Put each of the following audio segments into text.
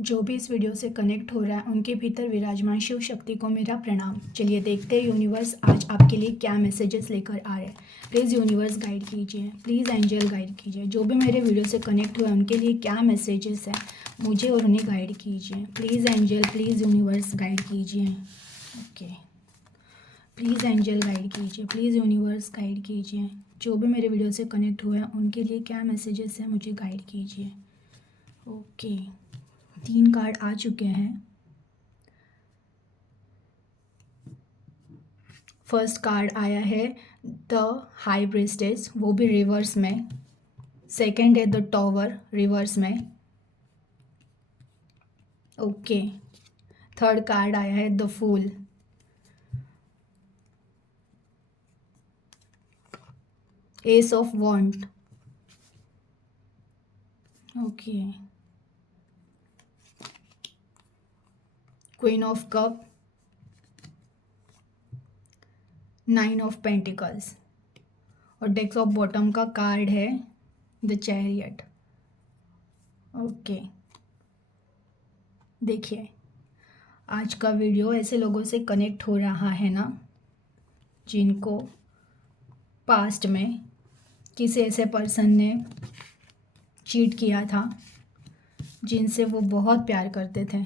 जो भी इस वीडियो से कनेक्ट हो रहा है उनके भीतर विराजमान शिव शक्ति को मेरा प्रणाम। चलिए देखते हैं यूनिवर्स आज आपके लिए क्या मैसेजेस लेकर आ रहे हैं। प्लीज़ यूनिवर्स गाइड कीजिए, प्लीज़ एंजल गाइड कीजिए। जो भी मेरे वीडियो से कनेक्ट हुए उनके लिए क्या मैसेजेस हैं मुझे और उन्हें गाइड कीजिए। Please angel, please universe guide कीजिए। ओके, प्लीज़ एंजल गाइड कीजिए, प्लीज़ यूनिवर्स गाइड कीजिए। जो भी मेरे वीडियो से कनेक्ट हुए हैं उनके लिए क्या मैसेजेस हैं मुझे गाइड कीजिए। ओके, 3 कार्ड आ चुके हैं। फर्स्ट कार्ड आया है द हाई प्रीस्टेस, वो भी रिवर्स में। सेकंड है द टॉवर, रिवर्स में। ओके, थर्ड कार्ड आया है the fool. Ace of wand. Okay, queen of cup, 9 of pentacles और डेक्स ऑफ बॉटम का कार्ड है द चैरियट। ओके, देखिए आज का वीडियो ऐसे लोगों से कनेक्ट हो रहा है ना जिनको पास्ट में किसी ऐसे पर्सन ने चीट किया था, जिनसे वो बहुत प्यार करते थे।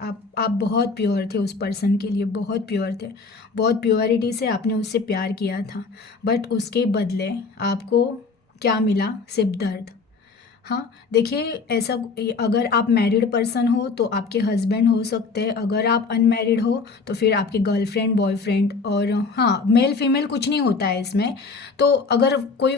आप बहुत प्योर थे उस पर्सन के लिए, बहुत प्योर थे, बहुत प्योरिटी से आपने उससे प्यार किया था। बट उसके बदले आपको क्या मिला? सिर्फ दर्द। हाँ देखिए, ऐसा अगर आप मैरिड पर्सन हो तो आपके हस्बैंड हो सकते हैं, अगर आप अनमैरिड हो तो फिर आपके गर्लफ्रेंड, बॉयफ्रेंड। और हाँ, मेल फीमेल कुछ नहीं होता है इसमें। तो अगर कोई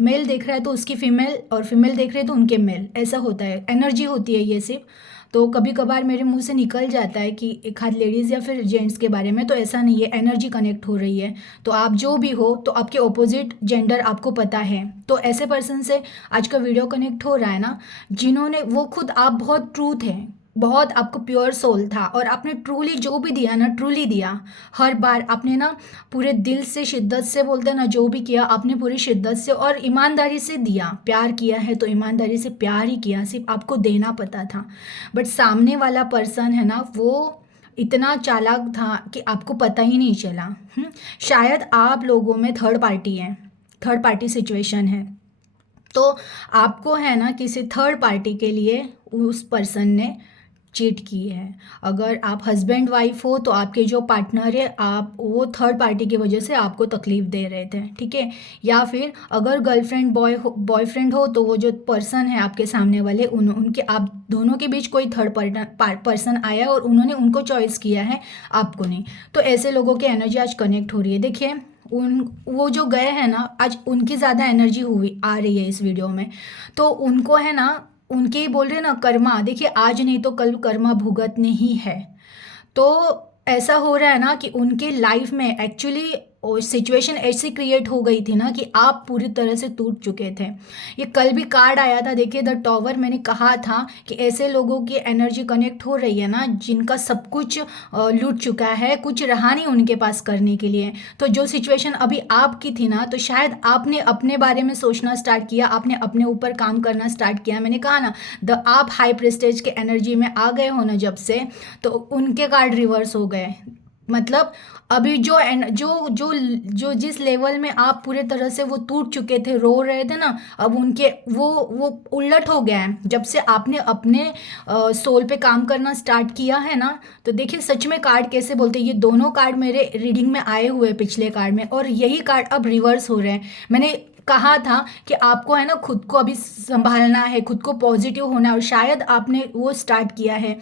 मेल देख रहा है तो उसकी फीमेल, और फीमेल देख रहे हैं तो उनके मेल, ऐसा होता है, एनर्जी होती है ये सिर्फ। तो कभी कभार मेरे मुंह से निकल जाता है कि एक हाथ लेडीज़ या फिर जेंट्स के बारे में, तो ऐसा नहीं है, एनर्जी कनेक्ट हो रही है। तो आप जो भी हो तो आपके ऑपोजिट जेंडर आपको पता है। तो ऐसे पर्सन से आज का वीडियो कनेक्ट हो रहा है ना, जिन्होंने वो खुद, आप बहुत ट्रूथ है, बहुत आपको प्योर सोल था और आपने ट्रूली जो भी दिया ना, ट्रूली दिया। हर बार आपने ना पूरे दिल से, शिद्दत से, बोलते हैं ना, जो भी किया आपने पूरी शिद्दत से और ईमानदारी से दिया। प्यार किया है तो ईमानदारी से प्यार ही किया, सिर्फ आपको देना पता था। बट सामने वाला पर्सन है ना, वो इतना चालाक था कि आपको पता ही नहीं चला। शायद आप लोगों में थर्ड पार्टी है, थर्ड पार्टी सिचुएशन है। तो आपको है ना किसी थर्ड पार्टी के लिए उस पर्सन ने चीट की है। अगर आप हस्बैंड वाइफ हो तो आपके जो पार्टनर है, आप वो थर्ड पार्टी की वजह से आपको तकलीफ दे रहे थे, ठीक है। या फिर अगर गर्लफ्रेंड बॉयफ्रेंड हो तो वो जो पर्सन है आपके सामने वाले, उनके आप दोनों के बीच कोई थर्ड पर्सन आया और उन्होंने उनको चॉइस किया है, आपको नहीं। तो ऐसे लोगों की एनर्जी आज कनेक्ट हो रही है। देखिए वो जो गए हैं ना, आज उनकी ज़्यादा एनर्जी हुई आ रही है इस वीडियो में। तो उनको है ना, उनके ही बोल रहे ना कर्मा, देखिए आज नहीं तो कल कर्मा भुगतने ही है। तो ऐसा हो रहा है ना कि उनके लाइफ में एक्चुअली सिचुएशन ऐसी क्रिएट हो गई थी ना कि आप पूरी तरह से टूट चुके थे। ये कल भी कार्ड आया था, देखिए द टॉवर। मैंने कहा था कि ऐसे लोगों की एनर्जी कनेक्ट हो रही है ना जिनका सब कुछ लूट चुका है, कुछ रहा नहीं उनके पास करने के लिए। तो जो सिचुएशन अभी आपकी थी ना, तो शायद आपने अपने बारे में सोचना स्टार्ट किया, आपने अपने ऊपर काम करना स्टार्ट किया। मैंने कहा ना, आप हाई प्रेस्टेज के एनर्जी में आ गए हो ना जब से, तो उनके कार्ड रिवर्स हो गए। मतलब अभी जो जो जो जो जिस लेवल में आप पूरे तरह से वो टूट चुके थे, रो रहे थे ना, अब उनके वो उलट हो गया है जब से आपने अपने सोल पे काम करना स्टार्ट किया है ना। तो देखिए सच में कार्ड कैसे बोलते हैं, ये दोनों कार्ड मेरे रीडिंग में आए हुए पिछले कार्ड में, और यही कार्ड अब रिवर्स हो रहे हैं। मैंने कहा था कि आपको है ना खुद को अभी संभालना है, खुद को पॉजिटिव होना है, और शायद आपने वो स्टार्ट किया है।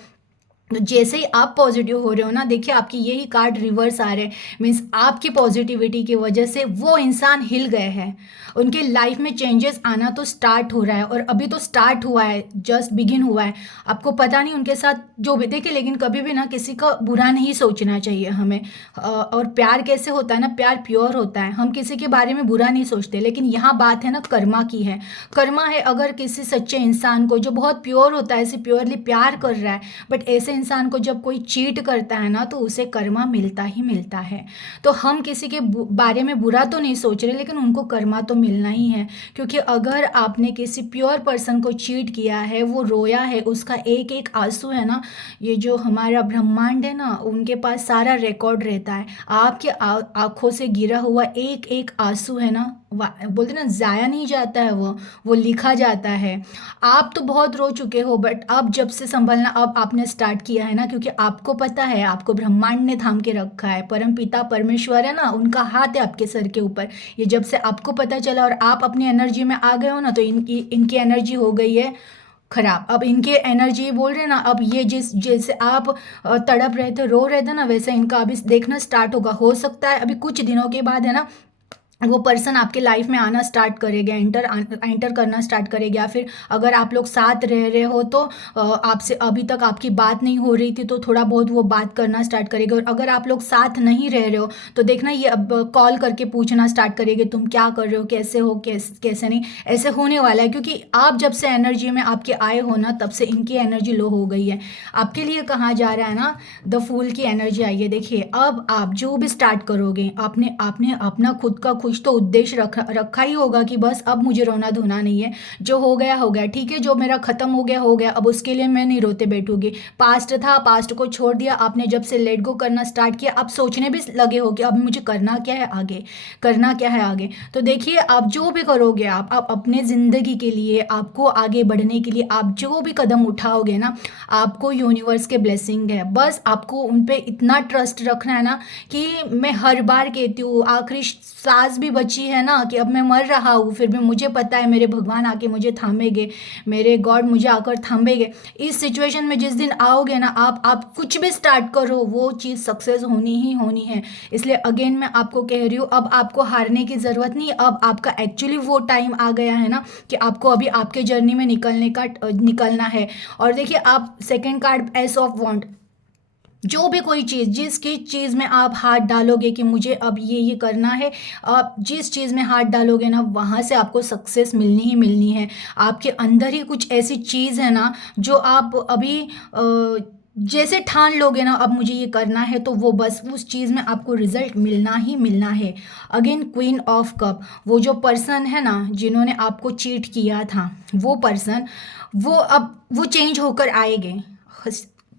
तो जैसे ही आप पॉजिटिव हो रहे हो ना, देखिए आपकी यही कार्ड रिवर्स आ रहे हैं। मीन्स आपकी पॉजिटिविटी की वजह से वो इंसान हिल गए हैं, उनके लाइफ में चेंजेस आना तो स्टार्ट हो रहा है, और अभी तो स्टार्ट हुआ है, जस्ट बिगिन हुआ है। आपको पता नहीं उनके साथ जो भी, देखिए लेकिन कभी भी ना किसी का बुरा नहीं सोचना चाहिए हमें। और प्यार कैसे होता है ना, प्यार प्योर होता है, हम किसी के बारे में बुरा नहीं सोचते। लेकिन यहाँ बात है ना कर्मा की है। कर्मा है, अगर किसी सच्चे इंसान को जो बहुत प्योर होता है, ऐसे प्योरली प्यार कर रहा है, बट ऐसे इंसान को जब कोई चीट करता है ना, तो उसे कर्मा मिलता ही मिलता है। तो हम किसी के बारे में बुरा तो नहीं सोच रहे, लेकिन उनको कर्मा तो मिलना ही है। क्योंकि अगर आपने किसी प्योर पर्सन को चीट किया है, वो रोया है, उसका एक एक आंसू है ना, ये जो हमारा ब्रह्मांड है ना, उनके पास सारा रिकॉर्ड रहता है। आपके आंखों से गिरा हुआ एक एक आंसू है ना, बोलते ना, जाया नहीं जाता है, वो लिखा जाता है। आप तो बहुत रो चुके हो, बट अब जब से संभलना अब आपने स्टार्ट किया है ना, क्योंकि आपको पता है, आपको ब्रह्मांड ने थाम के रखा है, परम पिता परमेश्वर है ना, उनका हाथ है आपके सर के ऊपर। ये जब से आपको पता चला और आप अपनी एनर्जी में आ गए हो ना, तो इनकी एनर्जी हो गई है खराब। अब इनके एनर्जी बोल रहे ना, अब ये जैसे आप तड़प रहे थे, रो रहे थे ना, वैसे इनका अभी देखना स्टार्ट होगा। हो सकता है अभी कुछ दिनों के बाद है ना, वो पर्सन आपके लाइफ में आना स्टार्ट करेगा, एंटर करना स्टार्ट करेगा। या फिर अगर आप लोग साथ रह रहे हो तो आपसे अभी तक आपकी बात नहीं हो रही थी, तो थोड़ा बहुत वो बात करना स्टार्ट करेगा। और अगर आप लोग साथ नहीं रह रहे हो, तो देखना ये अब कॉल करके पूछना स्टार्ट करेगी, तुम क्या कर रहे हो, कैसे हो, कैसे नहीं, ऐसे होने वाला है। क्योंकि आप जब से एनर्जी में आपके आए हो ना, तब से इनकी एनर्जी लो हो गई है। आपके लिए कहा जा रहा है ना, द फूल की एनर्जी आई है। देखिए, अब आप जो भी स्टार्ट करोगे, आपने आपने अपना खुद का कुछ तो उद्देश्य रखा ही होगा कि बस अब मुझे रोना धोना नहीं है, जो हो गया हो गया, ठीक है, जो मेरा खत्म हो गया हो गया, अब उसके लिए मैं नहीं रोते बैठूंगी। पास्ट था, पास्ट को छोड़ दिया आपने। जब से लेट गो करना स्टार्ट किया, अब सोचने भी लगे हो कि अब मुझे करना क्या है आगे, करना क्या है आगे। तो देखिए, आप जो भी करोगे, आप अपने ज़िंदगी के लिए, आपको आगे बढ़ने के लिए, आप जो भी कदम उठाओगे ना, आपको यूनिवर्स के ब्लेसिंग है। बस आपको उन पे इतना ट्रस्ट रखना है ना, कि मैं हर बार कहती हूँ, आखिरी सांस भी बची है ना, कि अब मैं मर रहा हूँ, फिर भी मुझे पता है मेरे भगवान आके मुझे थामेंगे, मेरे गॉड मुझे आकर थामेंगे। इस सिचुएशन में जिस दिन आओगे ना, आप कुछ भी स्टार्ट करो, वो चीज़ सक्सेस होनी ही होनी है। इसलिए अगेन मैं आपको कह रही हूँ, अब आपको हारने की ज़रूरत नहीं। अब आपका एक्चुअली वो टाइम आ गया है ना, कि आपको अभी आपके जर्नी में निकलना है। और देखिए, आप सेकेंड कार्ड एस ऑफ वॉन्ड, जो भी कोई चीज़, जिसकी चीज़ में आप हाथ डालोगे कि मुझे अब ये करना है, आप जिस चीज़ में हाथ डालोगे ना, वहाँ से आपको सक्सेस मिलनी ही मिलनी है। आपके अंदर ही कुछ ऐसी चीज़ है ना, जो आप अभी जैसे ठान लोगे ना, अब मुझे ये करना है, तो वो बस उस चीज़ में आपको रिजल्ट मिलना ही मिलना है। अगेन क्वीन ऑफ कप, वो जो पर्सन है ना, जिन्होंने आपको चीट किया था, वो पर्सन, वो अब वो चेंज होकर आएंगे।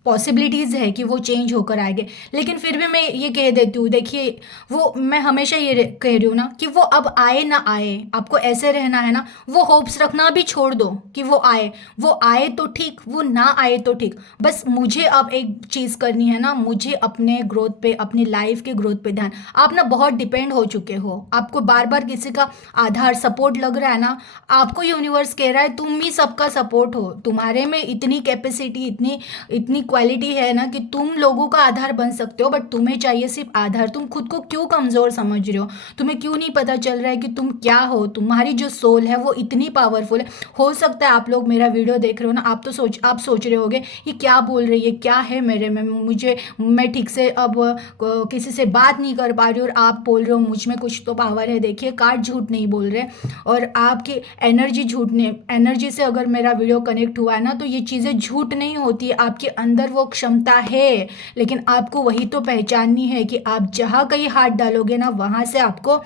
पॉसिबिलिटीज़ है कि वो चेंज होकर आएंगे। लेकिन फिर भी मैं ये कह देती हूँ, देखिए, वो मैं हमेशा ये कह रही हूँ ना, कि वो अब आए ना आए, आपको ऐसे रहना है ना, वो होप्स रखना भी छोड़ दो कि वो आए तो ठीक, वो ना आए तो ठीक। बस मुझे अब एक चीज़ करनी है ना, मुझे अपने ग्रोथ पे, अपनी लाइफ के ग्रोथ पे ध्यान। आप ना बहुत डिपेंड हो चुके हो, आपको बार बार किसी का आधार सपोर्ट लग रहा है ना, आपको यूनिवर्स कह रहा है तुम ही सबका सपोर्ट हो, तुम्हारे में इतनी कैपेसिटी, इतनी इतनी क्वालिटी है ना, कि तुम लोगों का आधार बन सकते हो। बट तुम्हें चाहिए सिर्फ आधार। तुम खुद को क्यों कमज़ोर समझ रहे हो? तुम्हें क्यों नहीं पता चल रहा है कि तुम क्या हो? तुम्हारी जो सोल है वो इतनी पावरफुल है। हो सकता है आप लोग मेरा वीडियो देख रहे हो ना, आप सोच रहे होगे ये क्या बोल रही है, क्या है मेरे में, मैं ठीक से अब किसी से बात नहीं कर पा रही, और आप बोल रहे हो मुझ में कुछ तो पावर है। देखिए, कार्ड झूठ नहीं बोल रहे, और आपकी एनर्जी से अगर मेरा वीडियो कनेक्ट हुआ है ना, तो ये चीज़ें झूठ नहीं होती। आपके अंदर वो क्षमता है, लेकिन आपको वही तो पहचाननी है कि आप जहाँ कहीं हाथ डालोगे ना, वहाँ से आपको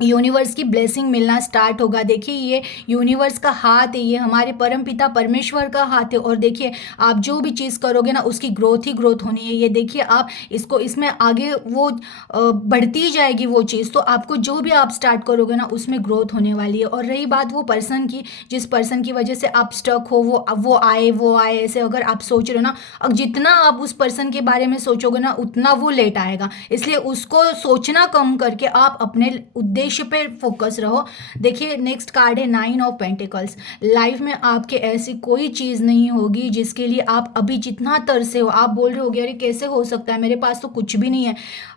यूनिवर्स की ब्लेसिंग मिलना स्टार्ट होगा। देखिए, ये यूनिवर्स का हाथ है, ये हमारे परम पिता परमेश्वर का हाथ है। और देखिए, आप जो भी चीज़ करोगे ना, उसकी ग्रोथ ही ग्रोथ होनी है। ये देखिए, आप इसमें आगे वो बढ़ती जाएगी वो चीज़। तो आपको जो भी आप स्टार्ट करोगे ना, उसमें ग्रोथ होने वाली है। और रही बात वो पर्सन की, जिस पर्सन की वजह से आप स्टक हो, वो आए ऐसे अगर आप सोच रहे हो ना, अब जितना आप उस पर्सन के बारे में सोचोगे ना, उतना वो लेट आएगा। इसलिए उसको सोचना कम करके आप अपने उद्देश्य पे फोकस रहो। देखिए, नेक्स्ट कार्ड है 9 ऑफ पेंटिकल्स। लाइफ में आपके ऐसी कोई चीज़ नहीं होगी जिसके लिए आप अभी जितना तरसे हो। आप बोल रहे होगे अरे कैसे हो सकता है, मेरे पास तो कुछ भी नहीं है।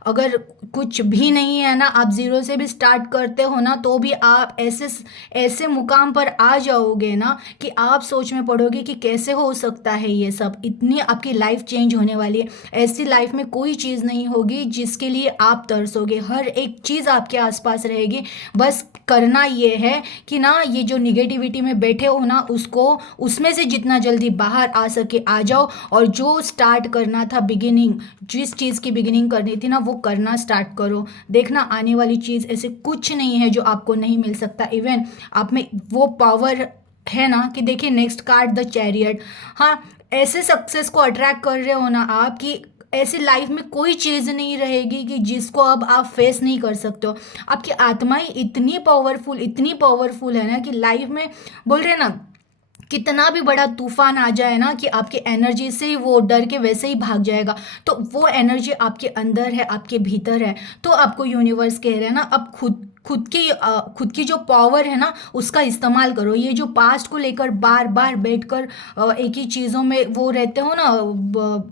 अगर कुछ भी नहीं है ना, आप जीरो से भी स्टार्ट करते हो ना, तो भी आप ऐसे मुकाम पर आ जाओगे ना, कि आप सोच में पड़ोगे कि कैसे हो सकता है ये सब। इतनी आपकी लाइफ चेंज होने वाली है। ऐसी लाइफ में कोई चीज़ नहीं होगी जिसके लिए आप तरसोगे। हर एक चीज़ आपके आसपास रहेगी, रहेगी। बस करना ये है कि ना ये जो निगेटिविटी में बैठे हो ना उसको उसमें से जितना जल्दी बाहर आ सके आ जाओ, और जो स्टार्ट करना था बिगिनिंग, जिस चीज़ की बिगिनिंग करनी थी ना वो करना स्टार्ट करो। देखना आने वाली चीज़ ऐसे कुछ नहीं है जो आपको नहीं मिल सकता। इवन आप में वो पावर है ना कि देखिए नेक्स्ट कार्ड द चैरियट। हाँ, ऐसे सक्सेस को अट्रैक्ट कर रहे हो ना आप कि ऐसी लाइफ में कोई चीज़ नहीं रहेगी कि जिसको अब आप फेस नहीं कर सकते हो। आपकी आत्मा ही इतनी पावरफुल है ना कि लाइफ में बोल रहे हैं ना, कितना भी बड़ा तूफान आ जाए ना कि आपकी एनर्जी से ही वो डर के वैसे ही भाग जाएगा। तो वो एनर्जी आपके अंदर है, आपके भीतर है। तो आपको यूनिवर्स कह रहे हैं ना, अब खुद की जो पावर है ना उसका इस्तेमाल करो। ये जो पास्ट को लेकर बार बार बैठकर एक ही चीज़ों में वो रहते हो ना,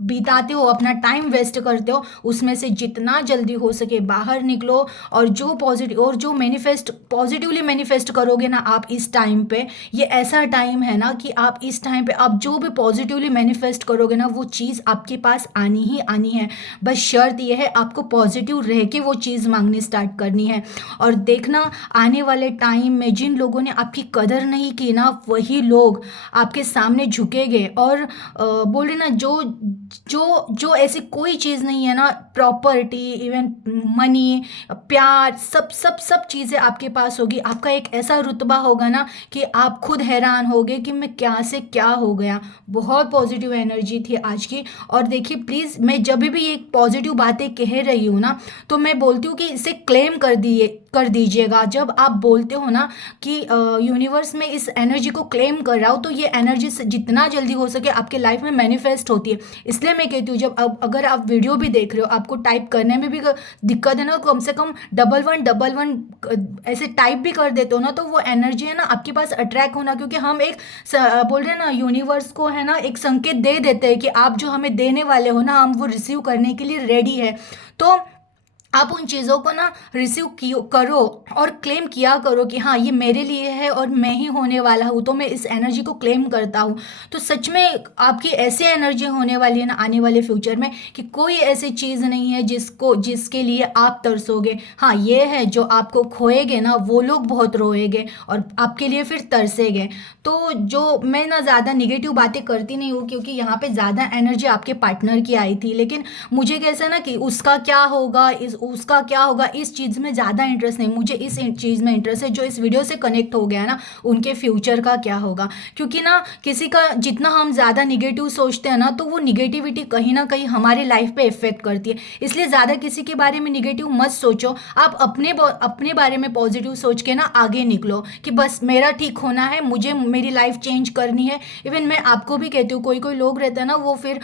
बिताते हो, अपना टाइम वेस्ट करते हो, उसमें से जितना जल्दी हो सके बाहर निकलो। और जो पॉजिटिवली मैनिफेस्ट करोगे ना आप इस टाइम पे, ये ऐसा टाइम है ना कि आप इस टाइम पे आप जो भी पॉजिटिवली मैनिफेस्ट करोगे ना वो चीज़ आपके पास आनी ही आनी है। बस शर्त यह है आपको पॉजिटिव रह के वो चीज़ मांगनी स्टार्ट करनी है। और देखना आने वाले टाइम में जिन लोगों ने आपकी कदर नहीं की ना वही लोग आपके सामने झुकेंगे। और बोले ना जो जो जो ऐसी कोई चीज़ नहीं है ना, प्रॉपर्टी, इवन मनी, प्यार, सब सब सब चीज़ें आपके पास होगी। आपका एक ऐसा रुतबा होगा ना कि आप खुद हैरान होगे कि मैं क्या से क्या हो गया। बहुत पॉजिटिव एनर्जी थी आज की। और देखिए प्लीज़, मैं जब भी ये पॉजिटिव बातें कह रही हूँ ना तो मैं बोलती हूँ कि इसे क्लेम कर दीजिएगा। जब आप बोलते हो ना कि यूनिवर्स में इस एनर्जी को क्लेम कर रहा हो तो ये एनर्जी जितना जल्दी हो सके आपके लाइफ में मैनिफेस्ट होती है। इसलिए मैं कहती हूँ जब अगर आप वीडियो भी देख रहे हो, आपको टाइप करने में भी दिक्कत है ना, कम से कम 1111 ऐसे टाइप भी कर देते हो ना तो वो एनर्जी है ना आपके पास अट्रैक्ट होना। क्योंकि हम एक बोल रहे हैं ना, यूनिवर्स को है ना एक संकेत दे देते हैं कि आप जो हमें देने वाले हो ना हम वो रिसीव करने के लिए रेडी है। तो आप उन चीज़ों को ना रिसीव करो और क्लेम किया करो कि हाँ ये मेरे लिए है और मैं ही होने वाला हूँ, तो मैं इस एनर्जी को क्लेम करता हूँ। तो सच में आपकी ऐसी एनर्जी होने वाली है ना आने वाले फ्यूचर में कि कोई ऐसी चीज़ नहीं है जिसके लिए आप तरसोगे। हाँ ये है, जो आपको खोएगे ना वो लोग बहुत रोएगे और आपके लिए फिर तरसेगे। तो जो मैं ना ज़्यादा निगेटिव बातें करती नहीं हूँ क्योंकि यहाँ पे ज़्यादा एनर्जी आपके पार्टनर की आई थी, लेकिन मुझे कैसा ना कि उसका क्या होगा इस चीज़ में ज़्यादा इंटरेस्ट नहीं। मुझे इस चीज़ में इंटरेस्ट है जो इस वीडियो से कनेक्ट हो गया ना, उनके फ्यूचर का क्या होगा। क्योंकि ना किसी का जितना हम ज़्यादा निगेटिव सोचते हैं ना तो वो निगेटिविटी कहीं ना कहीं हमारी लाइफ पे इफेक्ट करती है। इसलिए ज़्यादा किसी के बारे में निगेटिव मत सोचो, आप अपने बारे में पॉजिटिव सोच के ना आगे निकलो कि बस मेरा ठीक होना है, मुझे मेरी लाइफ चेंज करनी है। इवन मैं आपको भी कहती हूँ, कोई कोई लोग रहते हैं ना वो फिर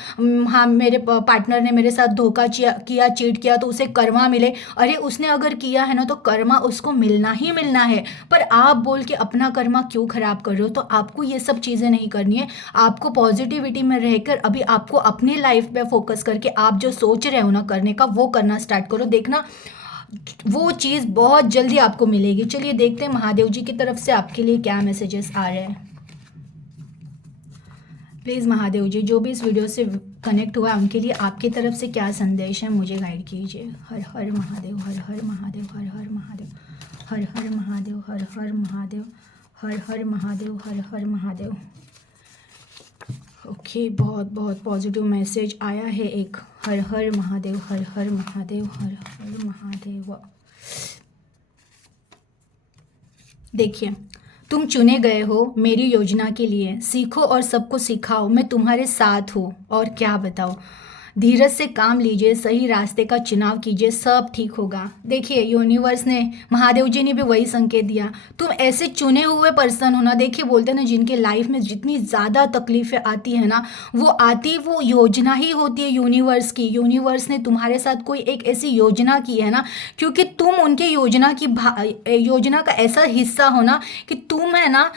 हाँ मेरे पार्टनर ने मेरे साथ धोखा किया, चीट किया तो उसे कर्मा मिले। अरे उसने अगर किया है ना तो कर्मा उसको मिलना ही मिलना है। पर आप बोल के अपना कर्मा क्यों खराब कर रहे हो। तो आपको ये सब चीज़ें नहीं करनी है। आपको पॉजिटिविटी में रहकर अभी आपको अपनी लाइफ पे फोकस करके आप जो सोच रहे हो ना करने का वो करना स्टार्ट करो। देखना वो चीज़ बहुत जल्दी आपको मिलेगी। चलिए देखते हैं महादेव जी की तरफ से आपके लिए क्या मैसेजेस आ रहे हैं। प्लीज़ महादेव जी जो भी इस वीडियो से कनेक्ट हुआ है उनके लिए आपकी तरफ से क्या संदेश है मुझे गाइड कीजिए। हर हर महादेव, हर हर महादेव, हर हर महादेव, हर हर महादेव, हर हर महादेव, हर हर महादेव, हर हर महादेव। ओके, बहुत बहुत पॉजिटिव मैसेज आया है एक। हर हर महादेव, हर हर महादेव, हर हर महादेव। देखिए, तुम चुने गए हो मेरी योजना के लिए। सीखो और सबको सिखाओ, मैं तुम्हारे साथ हूँ। और क्या बताओ, धीरज से काम लीजिए, सही रास्ते का चुनाव कीजिए, सब ठीक होगा। देखिए यूनिवर्स ने, महादेव जी ने भी वही संकेत दिया। तुम ऐसे चुने हुए पर्सन हो ना, देखिए बोलते ना जिनके लाइफ में जितनी ज़्यादा तकलीफ़ें आती है ना वो योजना ही होती है यूनिवर्स की। यूनिवर्स ने तुम्हारे साथ कोई एक ऐसी योजना की है ना, क्योंकि तुम उनके योजना का ऐसा हिस्सा हो ना कि तुम है ना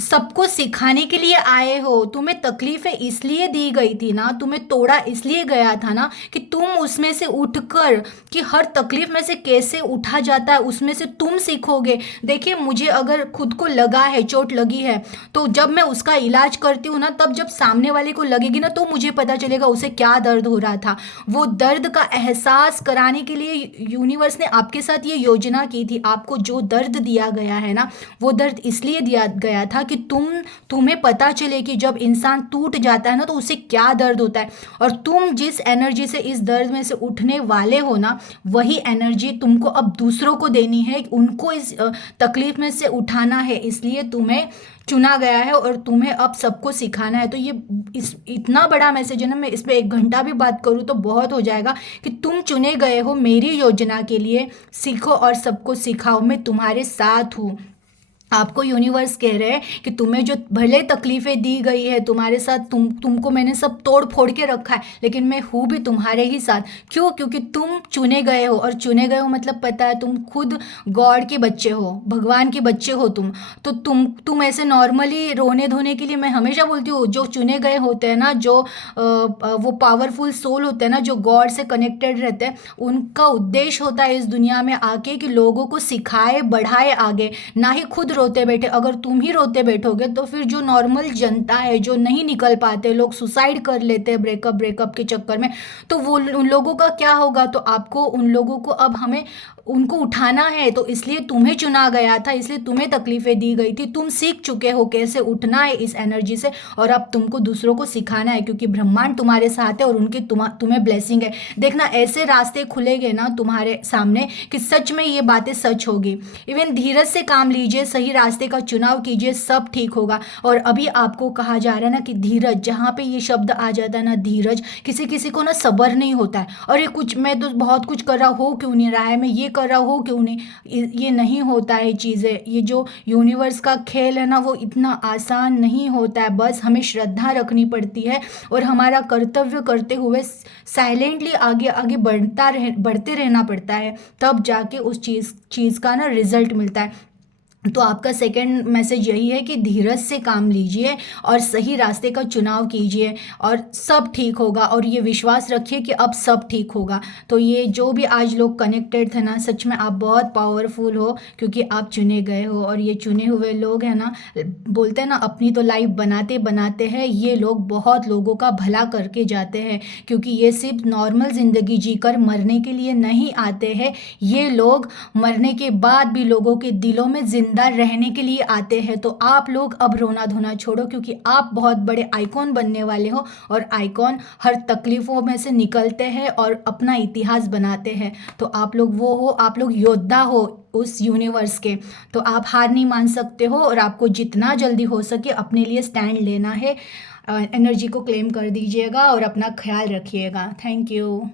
सबको सिखाने के लिए आए हो। तुम्हें तकलीफें इसलिए दी गई थी ना, तुम्हें तोड़ा इसलिए गया था ना कि तुम उसमें से उठकर, कि हर तकलीफ में से कैसे उठा जाता है उसमें से तुम सीखोगे। देखिए, मुझे अगर खुद को लगा है, चोट लगी है, तो जब मैं उसका इलाज करती हूँ ना, तब जब सामने वाले को लगेगी ना, तो मुझे पता चलेगा उसे क्या दर्द हो रहा था। वो दर्द का एहसास कराने के लिए यूनिवर्स ने आपके साथ ये योजना की थी। आपको जो दर्द दिया गया है ना, वो दर्द इसलिए दिया गया था कि तुम्हें पता चले कि जब इंसान टूट जाता है ना, तो उसे क्या दर्द होता है। और तुम जिस एनर्जी से इस दर्द में से उठने वाले हो ना, वही एनर्जी तुमको अब दूसरों को देनी है, उनको इस तकलीफ में से उठाना है। इसलिए तुम्हें चुना गया है और तुम्हें अब सबको सिखाना है। तो ये इतना बड़ा मैसेज है ना, मैं इस पर 1 घंटा भी बात करूँ तो बहुत हो जाएगा, कि तुम चुने गए हो मेरी योजना के लिए। सीखो और सबको सिखाओ, मैं तुम्हारे साथ हूँ। आपको यूनिवर्स कह रहे हैं कि तुम्हें जो भले तकलीफें दी गई है, तुम्हारे साथ तुमको मैंने सब तोड़ फोड़ के रखा है, लेकिन मैं हूँ भी तुम्हारे ही साथ। क्यों? क्योंकि तुम चुने गए हो, और चुने गए हो मतलब पता है, तुम खुद गॉड के बच्चे हो, भगवान के बच्चे हो तुम। तो तुम ऐसे नॉर्मली रोने धोने के लिए, मैं हमेशा बोलती हूँ, जो चुने गए होते हैं ना, जो वो पावरफुल सोल होते हैं ना, जो गॉड से कनेक्टेड रहते हैं, उनका उद्देश्य होता है इस दुनिया में आके कि लोगों को सिखाए, बढ़ाए आगे, ना ही खुद रोते बैठे। अगर तुम ही रोते बैठोगे तो फिर जो नॉर्मल जनता है, जो नहीं निकल पाते, लोग सुसाइड कर लेते हैं ब्रेकअप के चक्कर में, तो वो उन लोगों का क्या होगा। तो आपको उन लोगों को अब हमें उनको उठाना है। तो इसलिए तुम्हें चुना गया था, इसलिए तुम्हें तकलीफें दी गई थी। तुम सीख चुके हो कैसे उठना है इस एनर्जी से, और अब तुमको दूसरों को सिखाना है, क्योंकि ब्रह्मांड तुम्हारे साथ है और उनके तुम्हें ब्लेसिंग है। देखना, ऐसे रास्ते खुलेंगे ना तुम्हारे सामने कि सच में ये बातें सच होगी। इवन धीरज से काम लीजिए, सही रास्ते का चुनाव कीजिए, सब ठीक होगा। और अभी आपको कहा जा रहा है ना कि धीरज, जहाँ पे ये शब्द आ जाता है ना धीरज, किसी किसी को ना सब्र नहीं होता है। और ये कुछ, मैं तो बहुत कुछ कर रहा, हो क्यों नहीं रहा है, मैं ये कर रहा हूँ क्यों नहीं, ये नहीं होता है चीज़ें। ये जो यूनिवर्स का खेल है ना, वो इतना आसान नहीं होता है। बस हमें श्रद्धा रखनी पड़ती है और हमारा कर्तव्य करते हुए साइलेंटली आगे आगे बढ़ते रहना पड़ता है, तब जाके उस चीज़ का ना रिजल्ट मिलता है। तो आपका सेकंड मैसेज यही है कि धीरज से काम लीजिए और सही रास्ते का चुनाव कीजिए, और सब ठीक होगा। और ये विश्वास रखिए कि अब सब ठीक होगा। तो ये जो भी आज लोग कनेक्टेड थे ना, सच में आप बहुत पावरफुल हो, क्योंकि आप चुने गए हो। और ये चुने हुए लोग हैं ना, बोलते हैं ना, अपनी तो लाइफ बनाते बनाते हैं, ये लोग बहुत लोगों का भला करके जाते हैं। क्योंकि ये सिर्फ नॉर्मल ज़िंदगी जीकर मरने के लिए नहीं आते हैं, ये लोग मरने के बाद भी लोगों के दिलों में जिंदा रहने के लिए आते हैं। तो आप लोग अब रोना धोना छोड़ो, क्योंकि आप बहुत बड़े आइकॉन बनने वाले हो, और आइकॉन हर तकलीफ़ों में से निकलते हैं और अपना इतिहास बनाते हैं। तो आप लोग वो हो, आप लोग योद्धा हो उस यूनिवर्स के। तो आप हार नहीं मान सकते हो, और आपको जितना जल्दी हो सके अपने लिए स्टैंड लेना है। एनर्जी को क्लेम कर दीजिएगा और अपना ख्याल रखिएगा। Thank you.